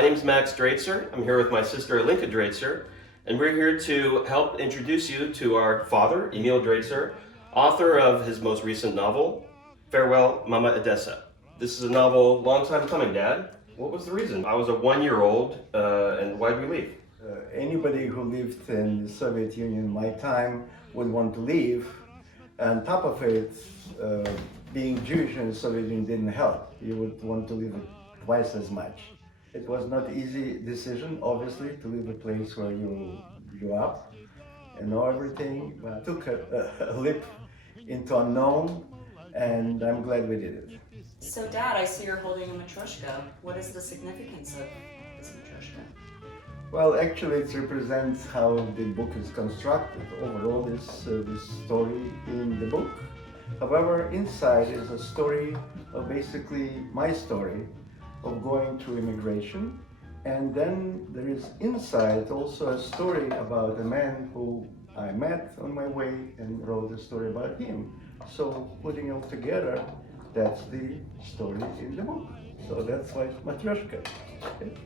My name's Max Draitser. I'm here with my sister Alinka Draitser, and we're here to help introduce you to our father, Emil Draitser, author of his most recent novel, Farewell, Mama, Odessa. This is a novel, long time coming, Dad. What was the reason? I was a 1-year-old, and why'd we leave? Anybody who lived in the Soviet Union in my time would want to leave. On top of it, being Jewish in the Soviet Union didn't help. You would want to leave it twice as much. It was not an easy decision, obviously, to leave a place where you grew up and know everything, but I took a leap into unknown, and I'm glad we did it. So Dad, I see you're holding a matryoshka. What is the significance of this matryoshka? Well, actually, it represents how the book is constructed. Overall, this story in the book. However, inside is a story of basically my story of going through immigration. And then there is inside also a story about a man who I met on my way and wrote a story about him. So putting it all together, that's the story in the book. So that's why it's matryoshka. Okay.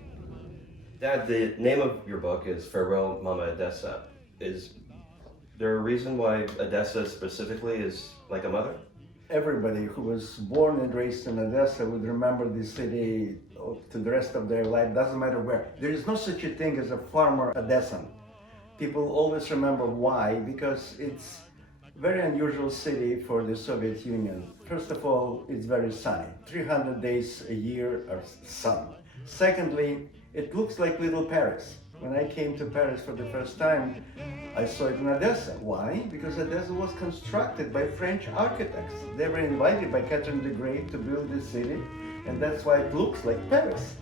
Dad, the name of your book is Farewell, Mama, Odessa. Is there a reason why Odessa specifically is like a mother? Everybody who was born and raised in Odessa would remember this city to the rest of their life, doesn't matter where. There is no such a thing as a farmer Odessan. People always remember why, because it's a very unusual city for the Soviet Union. First of all, it's very sunny. 300 days a year are sun. Secondly, it looks like little Paris. When I came to Paris for the first time, I saw it in Odessa. Why? Because Odessa was constructed by French architects. They were invited by Catherine the Great to build this city, and that's why it looks like Paris.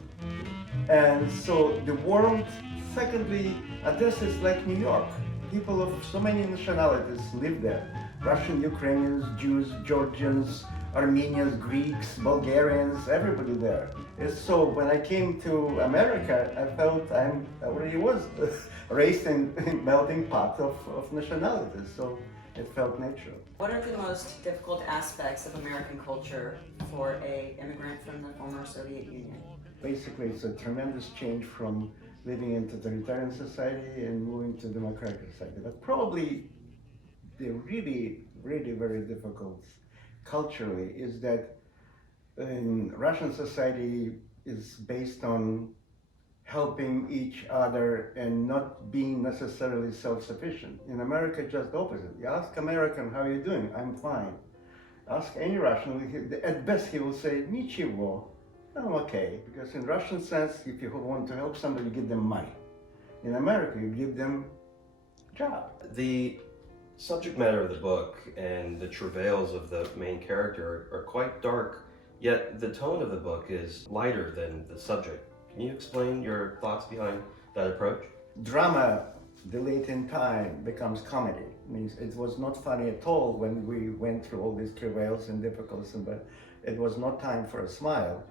And so the world, secondly, Odessa is like New York. People of so many nationalities live there. Russian, Ukrainians, Jews, Georgians, Armenians, Greeks, Bulgarians, everybody there. And so when I came to America, I felt I already was raised in a melting pot of nationalities, so it felt natural. What are the most difficult aspects of American culture for an immigrant from the former Soviet Union? Basically, it's a tremendous change from living in totalitarian society and moving to democratic society. But probably the really very difficult culturally is that in Russian society is based on helping each other and not being necessarily self-sufficient. In America, just the opposite. You ask American, how are you doing? I'm fine. Ask any Russian, at best he will say, Nichivo, I'm okay. Because in Russian sense, if you want to help somebody, you give them money. In America, you give them a job. The subject matter of the book and the travails of the main character are quite dark, yet the tone of the book is lighter than the subject. Can you explain your thoughts behind that approach? Drama delayed in time becomes comedy. It means it was not funny at all when we went through all these travails and difficulties, but it was not time for a smile.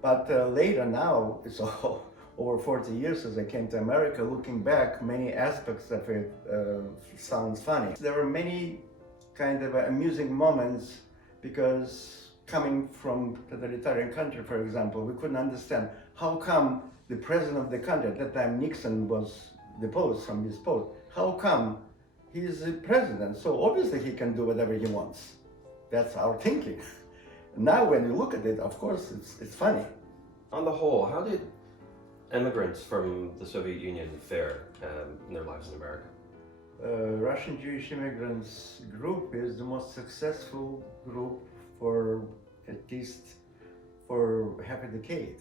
But later now, it's all over 40 years as I came to America, looking back, many aspects of it sounds funny. There were many kind of amusing moments because coming from totalitarian country, for example, we couldn't understand how come the president of the country, at that time Nixon was deposed from his post, how come he's the president? So obviously he can do whatever he wants. That's our thinking. Now when you look at it, of course, it's funny. On the whole, how did immigrants from the Soviet Union fare in their lives in America? Russian Jewish immigrants group is the most successful group for at least for half a decade.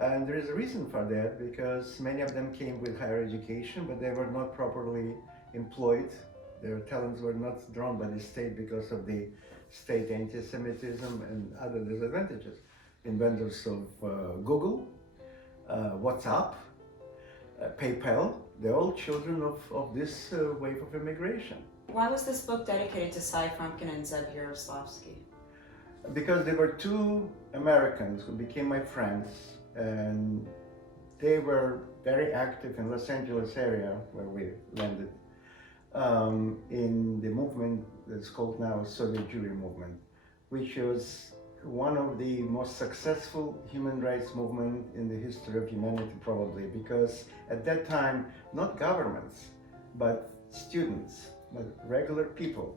And there is a reason for that, because many of them came with higher education, but they were not properly employed. Their talents were not drawn by the state because of the state antisemitism and other disadvantages. Inventors of Google, WhatsApp, PayPal, they're all children of this wave of immigration. Why was this book dedicated to Cy Frumkin and Zev Yaroslavsky? Because there were two Americans who became my friends, and they were very active in Los Angeles area where we landed in the movement that's called now Soviet Jewry movement, which was one of the most successful human rights movement in the history of humanity, probably, because at that time, not governments, but students, but regular people,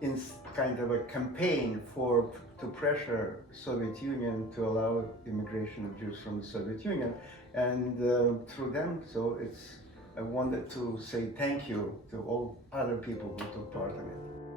in kind of a campaign to pressure Soviet Union to allow immigration of Jews from the Soviet Union, and through them, I wanted to say thank you to all other people who took part in it.